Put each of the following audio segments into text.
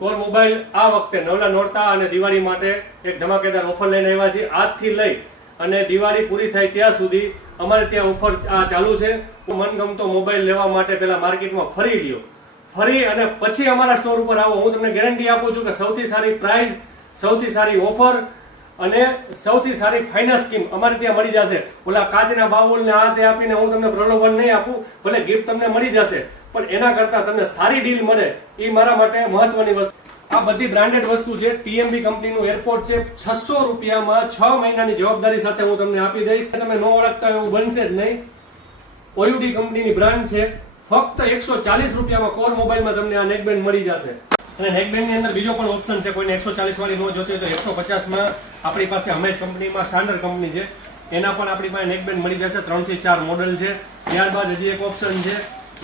Core mobile આ વખતે નવલા નોરતા અને દિવાળી માટે એક ધમાકેદાર ઓફર લઈને આવ્યા છે આજથી લઈ અને દિવાળી પૂરી થાય ત્યાં સુધી અમારે ત્યાં ઓફર આ ચાલુ છે. મનગમતો મોબાઈલ લેવા માટે પહેલાં માર્કેટમાં ફરી લ્યો. ફરી અને પછી અમારા સ્ટોર ઉપર આવો. હું તમને ગેરંટી આપું છું કે સૌથી સારી પ્રાઇસ, સૌથી સારી ઓફર અને સૌથી સારી ફાઇનાન્સ સ્કીમ અમારે ત્યાં મળી જશે. ઓલા કાચના બાઉલને તે આપીને હું તમને પ્રલોભન નહીં આપું. ભલે ગિફ્ટ તમને મળી જશે. પણ એના કરતાં તમને સારી ડીલ મળે એ મારા માટે મહત્વની વસ્તુ. આ બધી બ્રાન્ડેડ વસ્તુ છે ટીએમબી કંપનીનું એરપોર્ટ છે. છસો રૂપિયામાં છ મહિનાની જવાબદારી સાથે હું તમને આપી દઈશ. તમે ન ઓળખતા એવું બનશે જ નહીં. ઓયુડી કંપનીની બ્રાન્ડ છે. ફક્ત એકસો ચાલીસ રૂપિયામાં કોર મોબાઈલમાં તમને આ નેકબેન્ડ મળી જશે. અને નેકબેન્ડની અંદર બીજો પણ ઓપ્શન છે, કોઈને એકસો ચાલીસ વાળી ન જોતી હોય તો એકસો પચાસમાં આપણી પાસે હમેશ કંપનીમાં સ્ટાન્ડર્ડ કંપની છે. એના પણ આપણી પાસે નેકબેન્ડ મળી જશે. ત્રણથી ચાર મોડલ છે. ત્યારબાદ હજી એક ઓપ્શન છે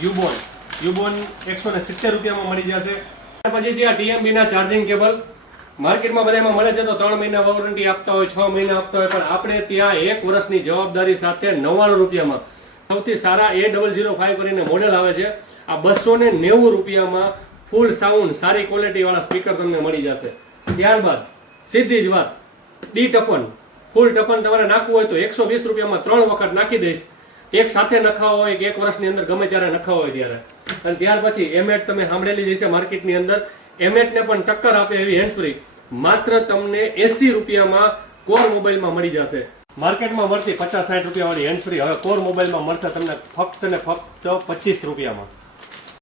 યુબોન યુબોન એકસો ને સિત્તેર રૂપિયામાં મળી જશે પછી છે આ TMB ના ચાર્જિંગ કેબલ માર્કેટમાં બધામાં મળે છે તો ત્રણ મહિના વોરંટી આપતા હોય, છ મહિના આપતા હોય, પણ આપણે ત્યાં એક વર્ષની જવાબદારી સાથે નવ્વાણું રૂપિયામાં સૌથી સારા એ ડબલ ઝીરો ફાઈવ કરીને મોડેલ આવે છે. આ બસો ને નેવું રૂપિયામાં ફૂલ સાઉન્ડ સારી ક્વોલિટી વાળા સ્પીકર તમને મળી જશે. ત્યારબાદ, સીધી જ વાત ડી ટફન ફૂલ ટફન તમારે નાખવું હોય તો એકસો વીસ રૂપિયામાં ત્રણ વખત નાખી દઈશ. એક સાથે નખાવો હોય કે એક વર્ષની અંદર ગમે ત્યારે નખાવો હોય ત્યારે. અને ત્યાર પછી એમેટ તમે સાંભળેલી જ હશે માર્કેટની અંદર. એમેટને પણ ટક્કર આપે એવી હેન્ડ ફ્રી માત્ર તમને એસી રૂપિયામાં કોર મોબાઈલમાં મળી જશે. માર્કેટમાં મળતી પચાસ સાઠ રૂપિયા વાળી હેન્ડ ફ્રી હવે કોર મોબાઈલમાં મળશે તમને ફક્ત ને ફક્ત પચીસ રૂપિયામાં.